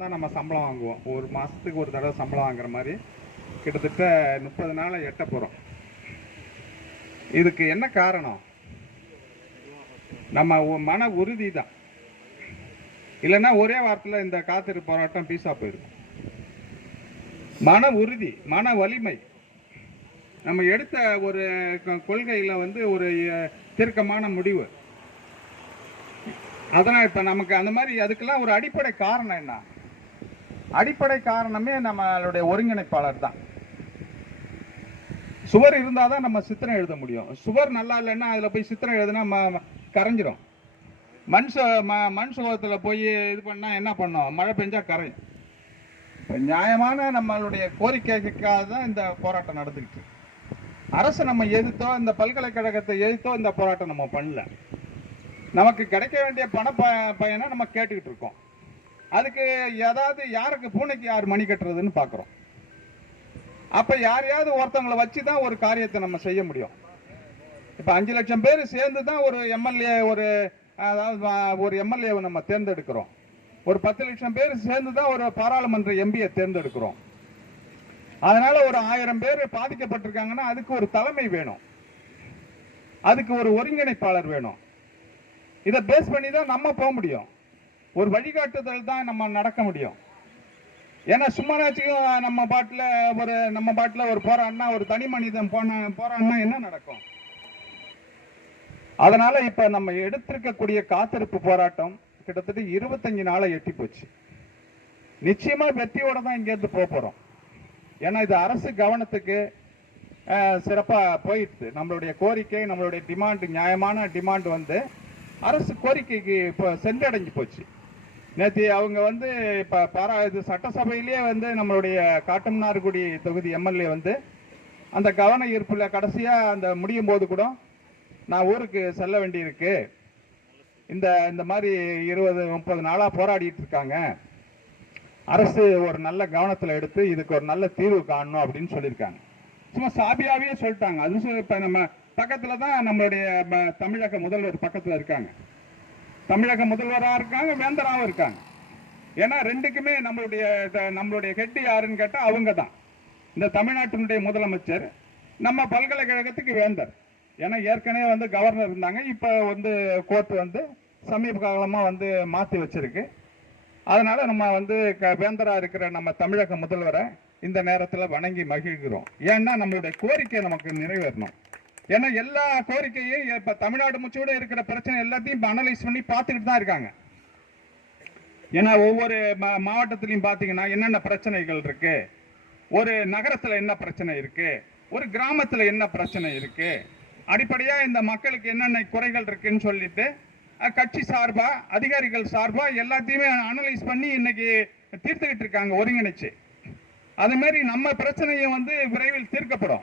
தான் நம்ம சம்பளம் வாங்குவோம். ஒரு மாதத்துக்கு ஒரு தடவை சம்பளம் வாங்குற மாதிரி கிட்டத்தட்ட முப்பது நாளை எட்ட போகிறோம் இதுக்கு என்ன காரணம்? நம்ம மன உறுதி தான். இல்லைன்னா ஒரே வாரத்தில் இந்த காத்திரு போராட்டம் பீஸா போயிருக்கும் மன உறுதி மன வலிமை. நம்ம எடுத்த ஒரு கொள்கையில் கொள்கையில வந்து ஒரு தீர்க்கமான முடிவு. அதனால் இப்போ நமக்கு அந்த மாதிரி அதுக்கெல்லாம் ஒரு அடிப்படை காரணம் என்ன? அடிப்படை காரணமே நம்மளுடைய ஒருங்கிணைப்பாளர் தான் சுவர் இருந்தால் தான் நம்ம சித்திரம் எழுத முடியும். சுவர் நல்லா இல்லைன்னா அதில் போய் சித்திரம் எழுதுனா ம- கரைஞ்சிரும். மண் ம மண் சுகத்தில் போய் இது பண்ணால் என்ன பண்ணோம்? மழை பெஞ்சா கரையும். இப்போ நியாயமான நம்மளுடைய கோரிக்கைக்காக தான் இந்த போராட்டம் நடந்துக்கிட்டு அரசு நம்ம எதிர்த்தோ இந்த பல்கலைக்கழகத்தை எதிர்த்தோ இந்த போராட்டம் நம்ம பண்ணல. நமக்கு கிடைக்க வேண்டிய பண ப பயனை நம்ம கேட்டுக்கிட்டு இருக்கோம். அதுக்கு ஏதாவது யாருக்கு பூனைக்கு யார் மணி கட்டுறதுன்னு பார்க்குறோம். அப்போ யாரையாவது ஒருத்தவங்களை வச்சு தான் ஒரு காரியத்தை நம்ம செய்ய முடியும். இப்போ அஞ்சு லட்சம் பேர் சேர்ந்து தான் ஒரு எம்எல்ஏ ஒரு அதாவது ஒரு எம்எல்ஏவை நம்ம தேர்ந்தெடுக்கிறோம். ஒரு பத்து லட்சம் பேர் சேர்ந்து தான் ஒரு பாராளுமன்ற எம்பியை தேர்ந்தெடுக்கிறோம். அதனால ஒரு ஆயிரம் பேர் பாதிக்கப்பட்டிருக்காங்கன்னா அதுக்கு ஒரு தலைமை வேணும். அதுக்கு ஒரு ஒருங்கிணைப்பாளர் வேணும். இதை பேஸ் பண்ணி தான் நம்ம போக முடியும். ஒரு வழிகாட்டுதல் தான் நம்ம நடக்க முடியும். ஏன்னா சும்மானாச்சும் நம்ம பாட்டில் ஒரு நம்ம பாட்டில் ஒரு போராடினா ஒரு தனி மனிதன் போன போராடினா என்ன நடக்கும்? அதனால இப்ப நம்ம எடுத்திருக்கக்கூடிய காத்திருப்பு போராட்டம் கிட்டத்தட்ட இருபத்தஞ்சு நாளை எட்டி போச்சு. நிச்சயமா வெற்றியோட தான் இங்கேருந்து போக போறோம். ஏன்னா இது அரசு கவனத்துக்கு சிறப்பாக சிறப்பா போயிடுது. நம்மளுடைய கோரிக்கை நம்மளுடைய டிமாண்ட் நியாயமான டிமாண்ட் வந்து அரசு கோரிக்கைக்கு இப்போ சென்றடைஞ்சு போச்சு. நேற்று அவங்க வந்து இப்போ பாரா இது சட்டசபையிலேயே வந்து நம்மளுடைய காட்டம்னார்குடி தொகுதி எம்எல்ஏ வந்து அந்த கவன ஈர்ப்புல கடைசியா அந்த முடியும் போது கூட நான் ஊருக்கு செல்ல வேண்டியிருக்கு. இந்த இந்த மாதிரி இருபது முப்பது நாளாக போராடிட்டு இருக்காங்க. அரசு ஒரு நல்ல கவனத்தில் எடுத்து இதுக்கு ஒரு நல்ல தீர்வு காணணும் அப்படின்னு சொல்லியிருக்காங்க. சும்மா சாபியாவே சொல்லிட்டாங்க. அது இப்போ நம்ம பக்கத்தில் தான் நம்மளுடைய ம- தமிழக முதல்வர் பக்கத்தில் இருக்காங்க. தமிழக முதல்வராக இருக்காங்க வேந்தராவும் இருக்காங்க. ஏன்னா ரெண்டுக்குமே நம்மளுடைய நம்மளுடைய ஹெட் யாருன்னு கேட்டால் அவங்க தான் இந்த தமிழ்நாட்டினுடைய முதலமைச்சர் நம்ம பல்கலைக்கழகத்துக்கு வேந்தர். ஏன்னா ஏற்கனவே வந்து கவர்னர் இருந்தாங்க இப்போ வந்து கோர்ட் வந்து சமீப காலமாக வந்து மாற்றி வச்சிருக்கு. அதனால நம்ம வந்து க- வேந்தராக இருக்கிற நம்ம தமிழக முதல்வரை இந்த நேரத்தில் வணங்கி மகிழ்கிறோம். ஏன்னா நம்மளுடைய கோரிக்கை நமக்கு நிறைவேறணும். ஏன்னா எல்லா கோரிக்கையும் இப்ப தமிழ்நாடு முச்சோட இருக்கிற பிரச்சனை எல்லாத்தையும் இப்போ அனலைஸ் பண்ணி பார்த்துக்கிட்டு தான் இருக்காங்க. ஏன்னா ஒவ்வொரு மா- மாவட்டத்திலையும் பார்த்தீங்கன்னா என்னென்ன பிரச்சனைகள் இருக்கு? ஒரு நகரத்துல என்ன பிரச்சனை இருக்கு? ஒரு கிராமத்துல என்ன பிரச்சனை இருக்கு? அடிப்படையா இந்த மக்களுக்கு என்னென்ன குறைகள் இருக்குன்னு சொல்லிட்டு கட்சி சார்பா அதிகாரிகள் சார்பா எல்லாத்தையுமே அனலைஸ் பண்ணி இன்னைக்கு தீர்த்துக்கிட்டு இருக்காங்க ஒருங்கிணைச்சு. அது மாதிரி நம்ம பிரச்சனையும் வந்து விரைவில் தீர்க்கப்படும்.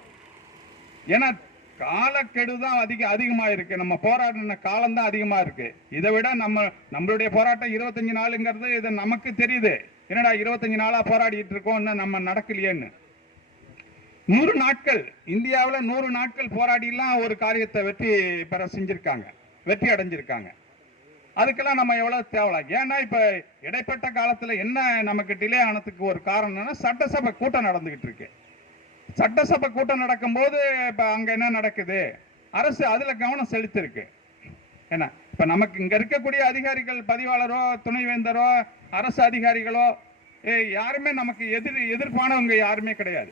ஏன்னா காலக்கெடு தான் அதிக அதிகமா இருக்கு. நம்ம போராடின காலம் தான் அதிகமா இருக்கு. இதை விட நம்ம நம்மளுடைய போராட்டம் இருபத்தஞ்சு நாளுங்கிறது இது நமக்கு தெரியுது. என்னடா இருபத்தஞ்சு நாளா போராடிட்டு இருக்கோம் இன்னும் நம்ம நடக்கலையேன்னு. நூறு நாட்கள் இந்தியாவில் நூறு நாட்கள் போராடிலாம் ஒரு காரியத்தை வெற்றி பெற செஞ்சிருக்காங்க. வெற்றி அடைஞ்சிருக்காங்க. அதுக்கெல்லாம் நம்ம எவ்வளவு தேவலாம் ஏன்னா இப்ப இடைப்பட்ட காலத்துல என்ன நமக்கு டிலே ஆனதுக்கு ஒரு காரணம்னா சட்டசபை கூட்டம் நடந்துகிட்டு இருக்கு. சட்டசபை கூட்டம் நடக்கும்போது இப்போ அங்க என்ன நடக்குது? அரசு அதுல கவனம் செலுத்திருக்கு என்ன? இப்ப நமக்கு இங்க இருக்கக்கூடிய அதிகாரிகள் பதிவாளரோ துணைவேந்தரோ அரசு அதிகாரிகளோ ஏய், யாருமே நமக்கு எதிர் எதிர்ப்பானவங்க யாருமே கிடையாது.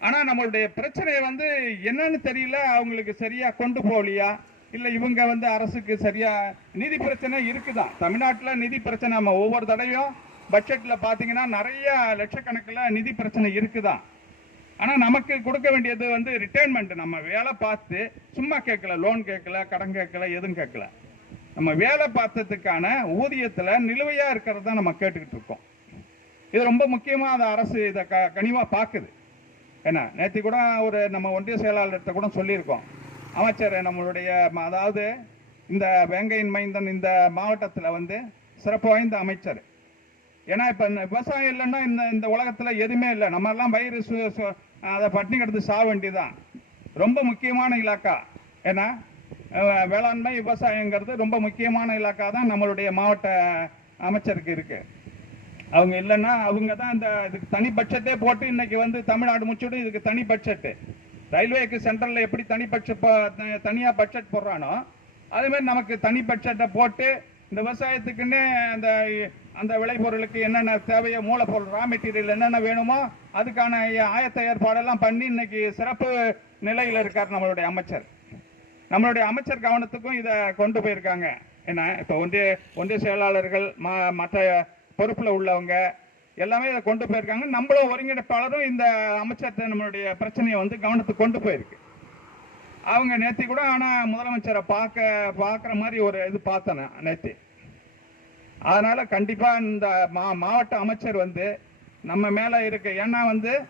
ஆனா நம்மளுடைய பிரச்சனையை வந்து என்னன்னு தெரியல அவங்களுக்கு சரியா கொண்டு போகலையா? இல்ல இவங்க வந்து அரசுக்கு சரியா நிதி பிரச்சனை இருக்குதான் தமிழ்நாட்டில் நிதி பிரச்சனை நம்ம ஒவ்வொரு தடவையும் பட்ஜெட்ல பாத்தீங்கன்னா நிறைய லட்சக்கணக்கில் நிதி பிரச்சனை இருக்குதான் ஆனால் நமக்கு கொடுக்க வேண்டியது வந்து ரிட்டைர்மெண்ட் நம்ம வேலை பார்த்து சும்மா கேட்கல லோன் கேட்கல கடன் கேட்கல எதுவும் கேட்கல. நம்ம வேலை பார்த்ததுக்கான ஊதியத்தில் நிலுவையாக இருக்கிறத நம்ம கேட்டுக்கிட்டு இருக்கோம். இது ரொம்ப முக்கியமாக அந்த அரசு இதை க கனிவாக பார்க்குது. ஏன்னா நேற்று கூட ஒரு நம்ம ஒன்றிய செயலாளர்கிட்ட கூட சொல்லியிருக்கோம். அமைச்சர் நம்மளுடைய ம- அதாவது இந்த வேங்கையின் மைந்தன் இந்த மாவட்டத்தில் வந்து சிறப்பு வாய்ந்த அமைச்சர். ஏன்னா இப்போ இந்த விவசாயம் இல்லைன்னா இந்த இந்த உலகத்தில் எதுவுமே இல்லை. நம்மெல்லாம் வயிறு சு- அதை பட்டினி கிடந்து சாக வேண்டியதுதான். ரொம்ப முக்கியமான இலாக்கா. ஏன்னா வேளாண்மை விவசாயங்கிறது ரொம்ப முக்கியமான இலாக்கா தான் நம்மளுடைய மாவட்ட அமைச்சருக்கு இருக்கு. அவங்க இல்லைன்னா அவங்க தான் இந்த இதுக்கு தனி பட்ஜெட்டே போட்டு இன்னைக்கு வந்து தமிழ்நாடு முச்சுடும் இதுக்கு தனி பட்ஜெட்டு. ரயில்வேக்கு சென்ட்ரலில் எப்படி தனி பட்ஜெட் தனியாக பட்ஜெட் போடுறானோ அதேமாதிரி நமக்கு தனி பட்ஜெட்டை போட்டு இந்த விவசாயத்துக்குன்னு அந்த அந்த விளைபொருளுக்கு என்னென்ன தேவையோ மூலப்பொருள் ரா மெட்டீரியல் என்னென்ன வேணுமோ அதுக்கான ஆயத்த ஏற்பாடெல்லாம் பண்ணி இன்னைக்கு சிறப்பு நிலையில் இருக்கார் நம்மளுடைய அமைச்சர். நம்மளுடைய அமைச்சர் கவனத்துக்கும் இதை கொண்டு போயிருக்காங்க. என்ன இப்போ ஒன்றிய ஒன்றிய செயலாளர்கள் ம- மற்ற பொறுப்பில் உள்ளவங்க எல்லாமே இதை கொண்டு போயிருக்காங்க. நம்மளும் ஒருங்கிணைப்பாளரும் இந்த அமைச்சர்கிட்ட நம்மளுடைய பிரச்சனையை வந்து கவனத்துக்கு கொண்டு போயிருக்கு. அவங்க நேற்று கூட ஆனால் முதலமைச்சரை பார்க்க பார்க்குற மாதிரி ஒரு இது பார்த்தேன் நான் அதனால கண்டிப்பா இந்த மா மாவட்ட அமைச்சர் வந்து நம்ம மேல இருக்க ஏன்னா வந்து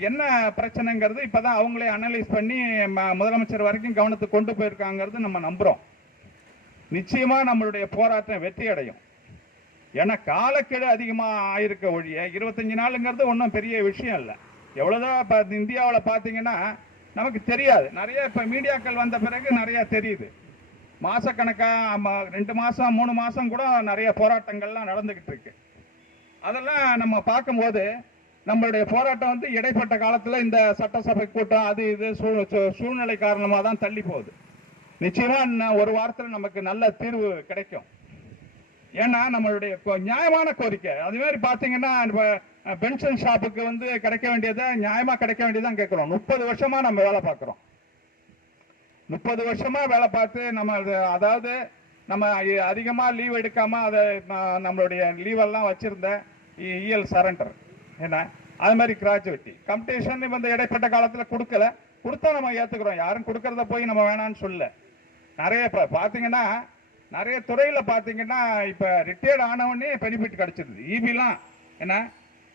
என்ன பிரச்சனைங்கிறது இப்பதான் அவங்களே அனலைஸ் பண்ணி ம- முதலமைச்சர் வரைக்கும் கவனத்துக்கு கொண்டு போயிருக்காங்கிறது நம்ம நம்புறோம். நிச்சயமா நம்மளுடைய போராட்டம் வெற்றி அடையும். ஏன்னா காலக்கெடு அதிகமாக ஆயிருக்க ஒழிய இருபத்தஞ்சு நாளுங்கிறது ஒன்றும் பெரிய விஷயம் இல்லை. எவ்வளோதான் இப்போ இந்தியாவில் பார்த்தீங்கன்னா நமக்கு தெரியாது. நிறைய இப்போ மீடியாக்கள் வந்த பிறகு நிறையா தெரியுது. மாதக்கணக்காக ரெண்டு மாதம் மூணு மாதம் கூட நிறைய போராட்டங்கள்லாம் நடந்துக்கிட்டு இருக்கு. அதெல்லாம் நம்ம பார்க்கும்போது நம்மளுடைய போராட்டம் வந்து இடைப்பட்ட காலத்தில் இந்த சட்டசபை கூட்டம் அது இது சூ- சூழ்நிலை காரணமாக தான் தள்ளி போகுது. நிச்சயமாக இன்னும் ஒரு வாரத்தில் நமக்கு நல்ல தீர்வு கிடைக்கும். ஏன்னா நம்மளுடைய நியாயமான கோரிக்கை. அது மாதிரி பார்த்தீங்கன்னா பென்ஷன் ஷாப்புக்கு வந்து கிடைக்க வேண்டியதை நியாயமாக கிடைக்க வேண்டியதான் கேட்குறோம். முப்பது வருஷமாக நம்ம வேலை பார்க்குறோம். முப்பது வருஷமா வேலை பார்த்து நம்ம அதாவது நம்ம அதிகமாக லீவ் எடுக்காம அதை நான் நம்மளுடைய லீவெல்லாம் வச்சுருந்தேன் இஎல் சரண்டர் என்ன? அது மாதிரி கிராஜுவேட்டி கம்படிஷன் வந்து இடைப்பட்ட காலத்தில் கொடுக்கல. கொடுத்தா நம்ம ஏற்றுக்கிறோம் யாரும் கொடுக்கறத போய் நம்ம வேணான்னு சொல்ல நிறைய இப்போ பார்த்தீங்கன்னா நிறைய துறையில் பார்த்தீங்கன்னா இப்போ ரிட்டையர்ட் ஆனவொடனே பெனிஃபிட் கிடச்சிருது. இபிலாம் என்ன?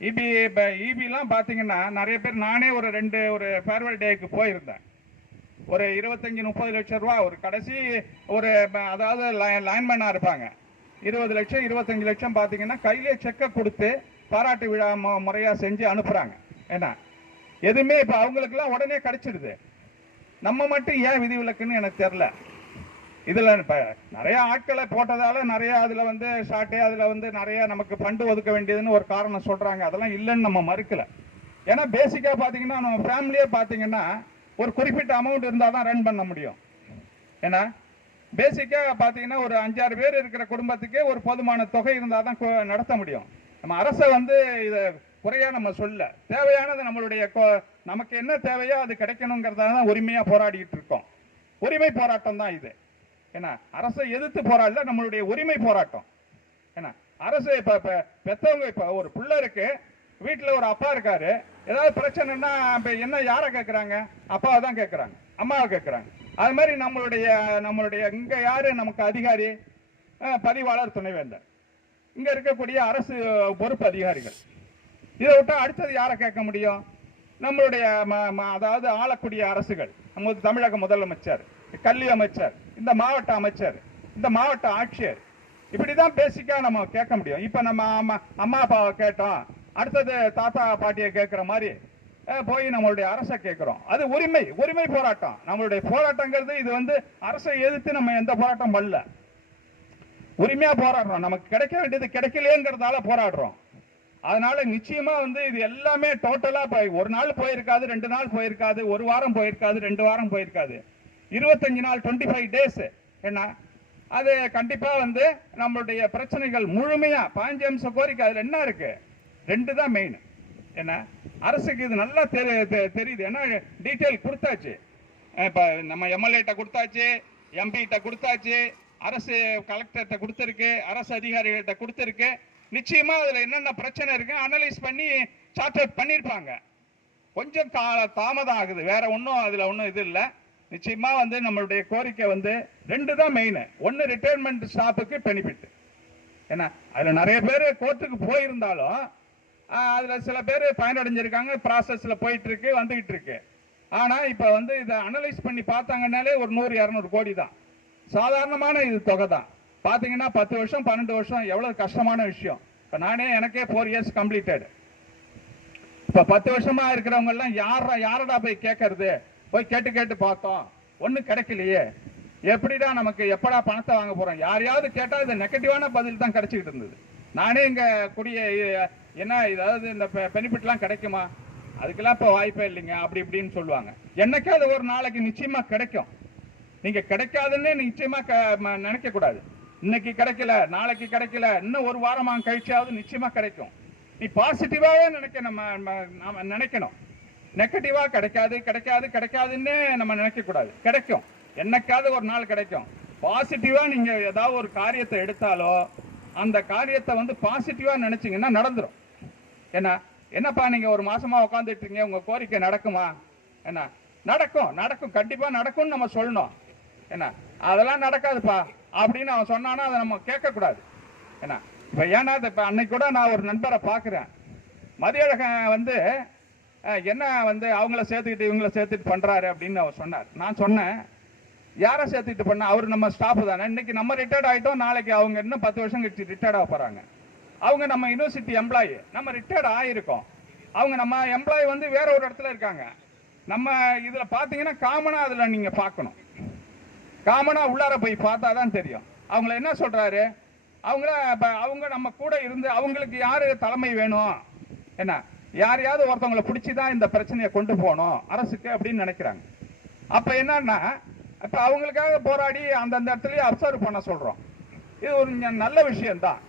இபி இப்போ இபிலாம் பார்த்தீங்கன்னா நிறைய பேர் நானே ஒரு ரெண்டு ஒரு ஃபேர்வெல் டேக்கு போயிருந்தேன். ஒரு இருபத்தஞ்சி முப்பது லட்சம் ரூபா. ஒரு கடைசி ஒரு அதாவது லைன்மேனாக இருப்பாங்க. இருபது லட்சம் இருபத்தஞ்சு லட்சம் பார்த்தீங்கன்னா கையிலே செக்கை கொடுத்து பாராட்டு விழா முறையாக செஞ்சு அனுப்புகிறாங்க என்ன எதுவுமே இப்போ அவங்களுக்குலாம் உடனே கிடச்சிடுது. நம்ம மட்டும் ஏன் விதிவிலக்குன்னு எனக்கு தெரில இதில் இப்போ நிறைய ஆட்களை போட்டதால் நிறைய அதில் வந்து ஷார்ட்டே அதில் வந்து நிறைய நமக்கு ஃபண்டு ஒதுக்க வேண்டியதுன்னு ஒரு காரணம் சொல்கிறாங்க அதெல்லாம் இல்லைன்னு நம்ம மறுக்கலை. ஏன்னா பேசிக்காக பார்த்தீங்கன்னா நம்ம ஃபேமிலியே பார்த்தீங்கன்னா ஒரு குறிப்பிட்ட அமௌண்ட் இருந்தால் தான் ரன் பண்ண முடியும். ஏன்னா பேசிக்காக பார்த்தீங்கன்னா ஒரு அஞ்சாறு பேர் இருக்கிற குடும்பத்துக்கே ஒரு போதுமான தொகை இருந்தால் தான் நடத்த முடியும். நம்ம அரசை வந்து இதை குறையாக நம்ம சொல்ல. தேவையானது நம்மளுடைய நமக்கு என்ன தேவையோ அது கிடைக்கணுங்கிறதால தான் உரிமையாக போராடிட்டு இருக்கோம். உரிமை போராட்டம் தான் இது. ஏன்னா அரசை எதிர்த்து போராடல நம்மளுடைய உரிமை போராட்டம். ஏன்னா அரசு இப்போ இப்போ பெற்றவங்க இப்போ ஒரு பிள்ளை இருக்குது வீட்டில் ஒரு அப்பா இருக்காரு. ஏதாவது பிரச்சனைன்னா இப்போ என்ன யாரை கேட்குறாங்க அப்பாவை தான் கேட்குறாங்க அம்மாவை கேட்குறாங்க அது மாதிரி நம்மளுடைய நம்மளுடைய இங்கே யார்? நமக்கு அதிகாரி பதிவாளர் துணைவேந்தர். இங்கே இருக்கக்கூடிய அரசு பொறுப்பு அதிகாரிகள். இதை விட்டால் அடுத்தது யாரை கேட்க முடியும்? நம்மளுடைய ம- அதாவது ஆளக்கூடிய அரசுகள். நம்ம தமிழக முதலமைச்சர் கல்வி அமைச்சர் இந்த மாவட்ட அமைச்சர் இந்த மாவட்ட ஆட்சியர். இப்படி தான் பேசிக்காக நம்ம கேட்க முடியும். இப்போ நம்ம அம்மா அம்மா அப்பாவை கேட்டோம். அடுத்தது தாத்தா பாட்டியை கேட்கிற மாதிரி போய் நம்மளுடைய அரசை கேட்கிறோம். அது உரிமை உரிமை போராட்டம். நம்மளுடைய போராட்டங்கிறது இது வந்து அரசை எதிர்த்து நம்ம எந்த போராட்டம் பண்ணல. உரிமையா போராடுறோம். நமக்கு கிடைக்க வேண்டியது கிடைக்கலையேங்கிறதால போராடுறோம். அதனால நிச்சயமா வந்து இது எல்லாமே டோட்டலா போய் ஒரு நாள் போயிருக்காது ரெண்டு நாள் போயிருக்காது ஒரு வாரம் போயிருக்காது ரெண்டு வாரம் போயிருக்காது. இருபத்தஞ்சு நாள் டுவெண்ட்டி ஃபைவ் டேஸ் என்ன அது கண்டிப்பா வந்து நம்மளுடைய பிரச்சனைகள் முழுமையா பாஞ்சு அம்ச கோரிக்கை அதுல என்ன இருக்கு? ரெண்டு தான் மெயின் என்ன? அரசுக்கு இது நல்லா தெ- தெரியுது. ஏன்னா டீட்டெயில் கொடுத்தாச்சு. இப்போ நம்ம எம்எல்ஏட்ட கொடுத்தாச்சு எம்பிகிட்ட கொடுத்தாச்சு அரசு கலெக்டர்கிட்ட கொடுத்துருக்கு அரசு அதிகாரிகள்கிட்ட கொடுத்துருக்கு. நிச்சயமாக அதில் என்னென்ன பிரச்சனை இருக்கு அனலைஸ் பண்ணி சார்ட் பண்ணியிருப்பாங்க. கொஞ்சம் கால தாமதம் ஆகுது. வேற ஒன்றும் அதில் ஒன்றும் இது இல்லை. நிச்சயமா வந்து நம்மளுடைய கோரிக்கை வந்து ரெண்டு தான் மெயின் ஒன்று ரிட்டையர்மெண்ட் ஸ்டாஃபுக்கு பெனிஃபிட் ஏன்னா அதில் நிறைய பேர் கோர்ட்டுக்கு போயிருந்தாலும் அதில் சில பேர் பயனடைஞ்சிருக்காங்க ப்ராசஸில் போயிட்டுருக்கு வந்துக்கிட்டு இருக்கு ஆனால் இப்போ வந்து இதை அனலைஸ் பண்ணி பார்த்தாங்கன்னாலே ஒரு நூறு இரநூறு கோடி தான். சாதாரணமான இது தொகை தான். பார்த்தீங்கன்னா பத்து வருஷம் பன்னெண்டு வருஷம் எவ்வளோ கஷ்டமான விஷயம். இப்போ நானே எனக்கே ஃபோர் இயர்ஸ் கம்ப்ளீட்டட் இப்போ பத்து வருஷமாக இருக்கிறவங்கெல்லாம் யாரா யாரடா போய் கேட்கறது போய் கேட்டு கேட்டு பார்த்தோம். ஒன்றும் கிடைக்கலையே. எப்படிடா நமக்கு எப்படா பணத்தை வாங்க போகிறோம் யாரையாவது கேட்டால் இது நெகட்டிவான பதில் தான் கிடச்சிக்கிட்டு இருந்தது. நானே இங்கே கூடிய அஹ், என்ன ஏதாவது இந்த பெனிஃபிட்லாம் கிடைக்குமா? அதுக்கெல்லாம் இப்போ வாய்ப்பே இல்லைங்க. அப்படி இப்படின்னு சொல்லுவாங்க. என்னைக்காவது ஒரு நாளைக்கு நிச்சயமாக கிடைக்கும். நீங்கள் கிடைக்காதுன்னு நிச்சயமாக க- ம- இன்னைக்கு கிடைக்கல நாளைக்கு கிடைக்கல இன்னும் ஒரு வாரமாக கழிச்சாவது நிச்சயமாக கிடைக்கும். நீ பாசிட்டிவாகவே நினைக்க நம்ம நம்ம- நினைக்கணும். நெகட்டிவாக கிடைக்காது கிடைக்காது கிடைக்காதுன்னு நம்ம நினைக்கக்கூடாது கிடைக்கும். என்னைக்காவது ஒரு நாள் கிடைக்கும். பாசிட்டிவாக நீங்கள் ஏதாவது ஒரு காரியத்தை எடுத்தாலோ அந்த காரியத்தை வந்து பாசிட்டிவாக நினச்சிங்கன்னா நடந்துடும் என்ன என்னப்பா நீங்க ஒரு மாசமா உட்காந்துட்டு இருக்கீங்க உங்க கோரிக்கை நடக்குமா? என்ன நடக்கும் நடக்கும். கண்டிப்பா நடக்கும்னு நம்ம சொல்லணும். என்ன அதெல்லாம் நடக்காதுப்பா. அப்படின்னு அவன் சொன்னானா அதை நம்ம கேட்க கூடாது என்ன இப்ப ஏன்னா இது இப்ப அன்னைக்கு கூட நான் ஒரு நண்பரை பாக்குறேன் மதியழகன் வந்து என்ன வந்து அவங்கள சேர்த்துக்கிட்டு இவங்கள சேர்த்துட்டு பண்றாரு அப்படின்னு அவர் சொன்னார். நான் சொன்னேன் யாரை சேர்த்துக்கிட்டு பண்ண? அவர் நம்ம ஸ்டாஃப் தானே. இன்னைக்கு நம்ம ரிட்டையர்ட் ஆகிட்டோம் நாளைக்கு அவங்க இன்னும் பத்து வருஷம் கழிச்சு ரிட்டையர்ட் ஆக போறாங்க. அவங்க நம்ம யூனிவர்சிட்டி எம்ப்ளாயி நம்ம ரிட்டையர்ட் ஆகிருக்கோம் அவங்க நம்ம எம்ப்ளாயி வந்து வேற ஒரு இடத்துல இருக்காங்க. நம்ம இதில் பார்த்தீங்கன்னா காமனாக அதில் நீங்கள் பார்க்கணும். காமனாக உள்ளார போய் பார்த்தா தான் தெரியும். அவங்கள என்ன சொல்கிறாரு அவங்கள அவங்க நம்ம கூட இருந்து அவங்களுக்கு யார் தலைமை வேணும்? என்ன? யாரையாவது ஒருத்தவங்களை பிடிச்சி தான் இந்த பிரச்சனையை கொண்டு போகணும் அரசுக்கு அப்படின்னு நினைக்கிறாங்க. அப்போ என்னன்னா இப்போ அவங்களுக்காக போராடி அந்தந்த இடத்துலையும் அப்சர்வ் பண்ண சொல்கிறோம் இது ஒரு நல்ல விஷயம்தான்.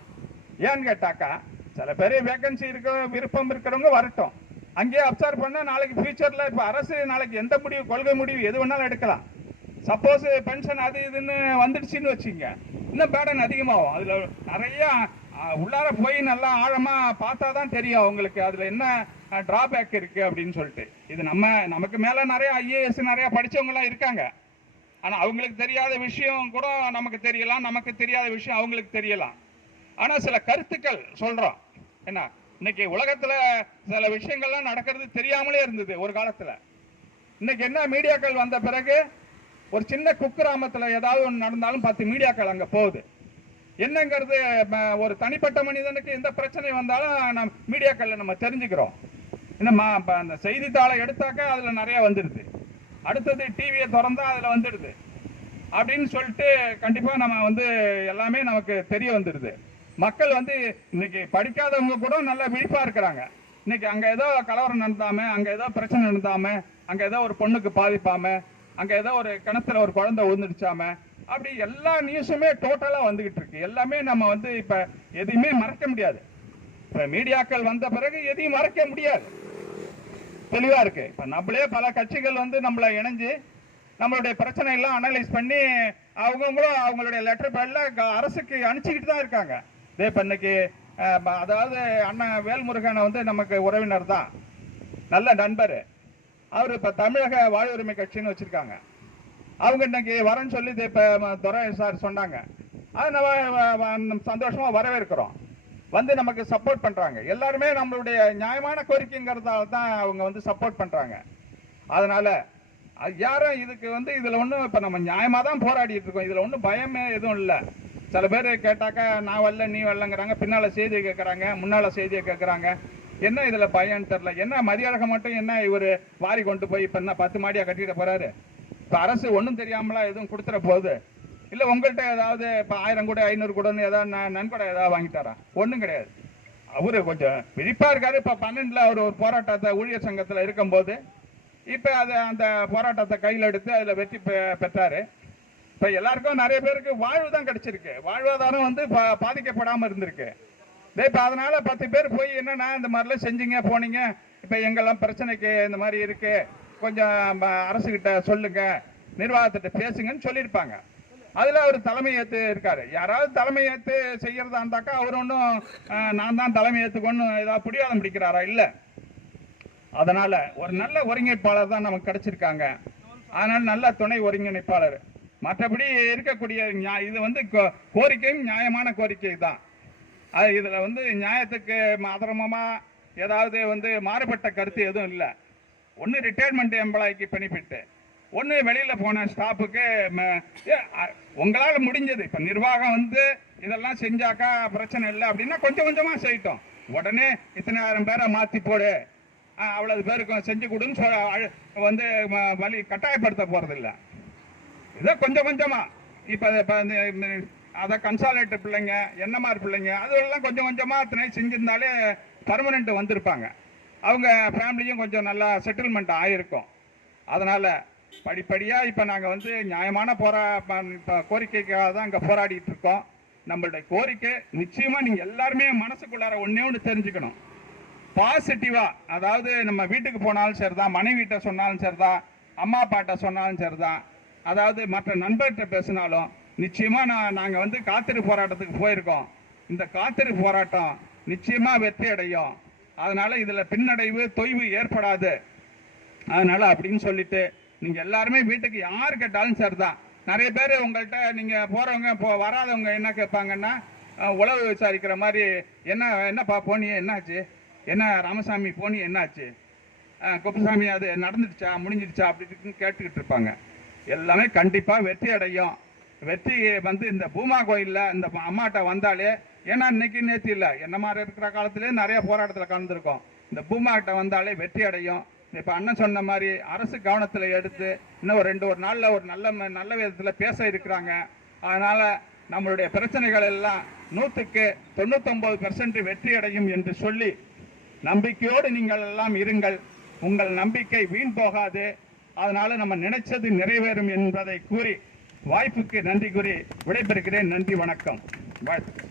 ஏன்னு கேட்டாக்கா சில பேர் வேகன்சி இருக்க விருப்பம் இருக்கிறவங்க வரட்டும். அங்கேயே அப்சர்வ் பண்ணால் நாளைக்கு ஃபியூச்சரில் இப்போ அரசு நாளைக்கு எந்த முடிவு கொள்கை முடிவு எது வேணாலும் எடுக்கலாம். சப்போஸ் பென்ஷன் அது இதுன்னு வந்துடுச்சுன்னு வச்சுங்க இன்னும் பேடன் அதிகமாகும். அதில் நிறையா உள்ளார போய் நல்லா ஆழமாக பார்த்தா தான் தெரியும் அவங்களுக்கு அதில் என்ன ட்ராபேக் இருக்குது அப்படின்னு சொல்லிட்டு. இது நம்ம நமக்கு மேலே நிறைய ஐஏஎஸ் நிறையா படித்தவங்களாம் இருக்காங்க. ஆனால் அவங்களுக்கு தெரியாத விஷயம் கூட நமக்கு தெரியலாம் நமக்கு தெரியாத விஷயம் அவங்களுக்கு தெரியலாம். ஆனா சில கருத்துக்கள் சொல்றோம். என்ன? இன்னைக்கு உலகத்துல சில விஷயங்கள்லாம் நடக்கிறது தெரியாமலே இருந்தது ஒரு காலத்துல. இன்னைக்கு என்ன மீடியாக்கள் வந்த பிறகு ஒரு சின்ன குக்கிராமத்துல ஏதாவது ஒன்று நடந்தாலும் பத்து மீடியாக்கள் அங்க போகுது. என்னங்கிறது ம, ஒரு தனிப்பட்ட மனிதனுக்கு எந்த பிரச்சனை வந்தாலும் நம்ம மீடியாக்களில் நம்ம தெரிஞ்சுக்கிறோம். என்னம்மா இப்ப அந்த செய்தித்தாளை எடுத்தாக்கா அதுல நிறைய வந்துடுது. அடுத்தது டிவியை திறந்தா அதுல வந்துடுது. அப்படின்னு சொல்லிட்டு கண்டிப்பா நம்ம வந்து எல்லாமே நமக்கு தெரிய வந்துடுது. மக்கள் வந்து இன்னைக்கு படிக்காதவங்க கூட நல்ல விழிப்பா இருக்கிறாங்க. இன்னைக்கு அங்க ஏதோ கலவரம் நடந்தாம அங்க ஏதோ பிரச்சனை நடந்தாம அங்க ஏதோ ஒரு பொண்ணுக்கு பாதிப்பாம அங்க ஏதோ ஒரு கிணத்துல ஒரு குழந்தை விழுந்துடுச்சாம அப்படி எல்லா நியூஸுமே டோட்டலா வந்துகிட்டு இருக்கு. எல்லாமே நம்ம வந்து இப்ப எதையுமே மறக்க முடியாது. இப்ப மீடியாக்கள் வந்த பிறகு எதையும் மறக்க முடியாது. தெளிவா இருக்கு. இப்ப நம்மளே பல கட்சிகள் வந்து நம்மள இணைஞ்சு நம்மளுடைய பிரச்சனை எல்லாம் அனலைஸ் பண்ணி அவங்கவுங்களும் அவங்களுடைய லெட்டர் பேட்ல அரசுக்கு அனுப்பிச்சுக்கிட்டு தான் இருக்காங்க. இதே இப்போ இன்னைக்கு ப- அதாவது அண்ணன் வேல்முருகனை வந்து நமக்கு உறவினர் தான். நல்ல நண்பர். அவர் இப்போ தமிழக வாழ்வுரிமை கட்சின்னு வச்சுருக்காங்க. அவங்க இன்னைக்கு வரேன்னு சொல்லி இது இப்போ துரை சார் சொன்னாங்க. அதை நம்ம சந்தோஷமாக வரவேற்கிறோம். வந்து நமக்கு சப்போர்ட் பண்ணுறாங்க எல்லாருமே நம்மளுடைய நியாயமான கோரிக்கைங்கிறதால தான் அவங்க வந்து சப்போர்ட் பண்ணுறாங்க அதனால் யாரும் இதுக்கு வந்து இதில் ஒன்றும் இப்போ நம்ம நியாயமாக தான் போராடிட்டு இருக்கோம். இதில் ஒன்றும் பயமே எதுவும் இல்லை. சில பேர் கேட்டாக்கா நான் வரல நீ வரலங்கிறாங்க. பின்னால் செய்தியை கேட்குறாங்க முன்னால் செய்தியை கேட்குறாங்க என்ன இதில் பயன்னு தெரில என்ன மதியழகம் மட்டும் என்ன இவர் வாரி கொண்டு போய் இப்போ என்ன பத்து மாடியாக கட்டிட போகிறாரு இப்போ அரசு ஒன்றும் தெரியாமலா எதுவும் கொடுத்துற போகுது. இல்லை உங்கள்கிட்ட ஏதாவது இப்போ ஆயிரம் கூட ஐநூறு கூடன்னு ஏதாவது நன்கொடை ஏதாவது வாங்கிட்டாரா? ஒன்றும் கிடையாது. அவரு கொஞ்சம் விழிப்பா இருக்காரு. இப்போ பன்னெண்டில் அவர் ஒரு போராட்டத்தை ஊழியர் சங்கத்தில் இருக்கும்போது இப்போ அதை அந்த போராட்டத்தை கையில் எடுத்து அதில் வெற்றி பெ- பெற்றாரு. இப்ப எல்லாருக்கும் நிறைய பேருக்கு வாழ்வு தான் கிடைச்சிருக்கு. வாழ்வாதாரம் வந்து பாதிக்கப்படாமல் பாதிக்கப்படாம இருந்திருக்கு. இதே இப்ப அதனால பத்து பேர் போய் என்னன்னா இந்த மாதிரிலாம் செஞ்சீங்க போனீங்க. இப்ப எங்கெல்லாம் பிரச்சனைக்கு இந்த மாதிரி இருக்கு கொஞ்சம் ம- அரசுகிட்ட சொல்லுங்க நிர்வாகத்திட்ட பேசுங்கன்னு சொல்லியிருப்பாங்க. அதுல அவர் தலைமை ஏற்று இருக்காரு. யாராவது தலைமை ஏற்று செய்யறதா இருந்தாக்கா அவர் ஒன்றும் நான் தான் தலைமை ஏத்துக்கொண்டு ஏதாவது புடிவாதம் பிடிக்கிறாரா? இல்ல. அதனால ஒரு நல்ல ஒருங்கிணைப்பாளர் தான் நமக்கு கிடைச்சிருக்காங்க. அதனால நல்ல துணை ஒருங்கிணைப்பாளர். மற்றபடி இருக்கக்கூடிய இது வந்து கோ- கோரிக்கையும் நியாயமான கோரிக்கை தான். அது இதில் வந்து நியாயத்துக்கு ஆதரமா ஏதாவது வந்து மாறுபட்ட கருத்து எதுவும் இல்லை. ஒன்று ரிட்டையர்மெண்ட் எம்ப்ளாய்க்கு பெனிஃபிட்டு ஒன்று வெளியில் போன ஸ்டாஃபுக்கு உங்களால் முடிஞ்சது. இப்போ நிர்வாகம் வந்து இதெல்லாம் செஞ்சாக்கா பிரச்சனை இல்லை அப்படின்னா கொஞ்சம் கொஞ்சமாக செய்யட்டும். உடனே இத்தனை ஆயிரம் பேரை மாற்றி போடு. அவ்வளவு பேருக்கு செஞ்சு கொடுன்னு சொ- வந்து வலி வழி கட்டாயப்படுத்த போகிறதில்லை ஏதோ இதோ கொஞ்சம் கொஞ்சமா. இப்போ அதை கன்சாலேட்டர் பிள்ளைங்க மாதிரி பிள்ளைங்க அதெல்லாம் கொஞ்சம் கொஞ்சமாக அத்தனை செஞ்சிருந்தாலே பர்மனெண்ட் வந்திருப்பாங்க. அவங்க ஃபேமிலியும் கொஞ்சம் நல்லா செட்டில்மெண்ட் ஆகிருக்கும் அதனால் படிப்படியாக இப்போ நாங்கள் வந்து நியாயமான போரா இப்போ கோரிக்கைக்காக தான் இங்கே போராடிட்டு இருக்கோம். நம்மளுடைய கோரிக்கை நிச்சயமாக நீங்கள் எல்லாருமே மனசுக்குள்ளார ஒன்றே ஒன்று தெரிஞ்சுக்கணும். பாசிட்டிவாக அதாவது நம்ம வீட்டுக்கு போனாலும் சரிதான் மனைவிட்ட சொன்னாலும் சரிதான் அம்மா அப்பாட்ட சொன்னாலும் சரிதான் அதாவது மற்ற நண்பர்கிட்ட பேசினாலும் நிச்சயமாக நான் நாங்கள் வந்து காத்திரு போராட்டத்துக்கு போயிருக்கோம். இந்த காத்திரு போராட்டம் நிச்சயமாக வெற்றி அடையும். அதனால் இதில் பின்னடைவு தொய்வு ஏற்படாது. அதனால் அப்படின்னு சொல்லிட்டு நீங்கள் எல்லாருமே வீட்டுக்கு யார் கேட்டாலும் சரிதான். நிறைய பேர் உங்கள்கிட்ட நீங்கள் போகிறவங்க இப்போ வராதவங்க என்ன கேட்பாங்கன்னா உழவு விசாரிக்கிற மாதிரி என்ன என்னப்பா போனியே என்னாச்சு? என்ன ராமசாமி போனி என்னாச்சு? குப்பசாமி அது நடந்துடுச்சா முடிஞ்சிடுச்சா? அப்படின்னு கேட்டுக்கிட்டு இருப்பாங்க. எல்லாமே கண்டிப்பாக வெற்றி அடையும். வெற்றி வந்து இந்த பூமா கோயிலில் இந்த அம்மாட்ட வந்தாலே ஏன்னா இன்னைக்கு நேற்று இல்லை என்ன மாதிரி இருக்கிற காலத்திலே நிறைய போராட்டத்தில் கலந்துருக்கோம். இந்த பூமாட்ட வந்தாலே வெற்றி அடையும். இப்போ அண்ணன் சொன்ன மாதிரி அரசு கவனத்தில் எடுத்து இன்னும் ஒரு ரெண்டு ஒரு நாளில் ஒரு நல்ல ம- நல்ல விதத்தில் பேச இருக்கிறாங்க. அதனால் நம்மளுடைய பிரச்சனைகள் எல்லாம் நூற்றுக்கு தொண்ணூத்தொம்பது பெர்சன்ட் வெற்றி அடையும் என்று சொல்லி நம்பிக்கையோடு நீங்கள் எல்லாம் இருங்கள். உங்கள் நம்பிக்கை வீண் போகாது. அதனால நம்ம நினைச்சது நிறைவேறும் என்பதை கூறி வாய்ப்புக்கு நன்றி கூறி விடைபெறுகிறேன். நன்றி வணக்கம். வாழ்த்து.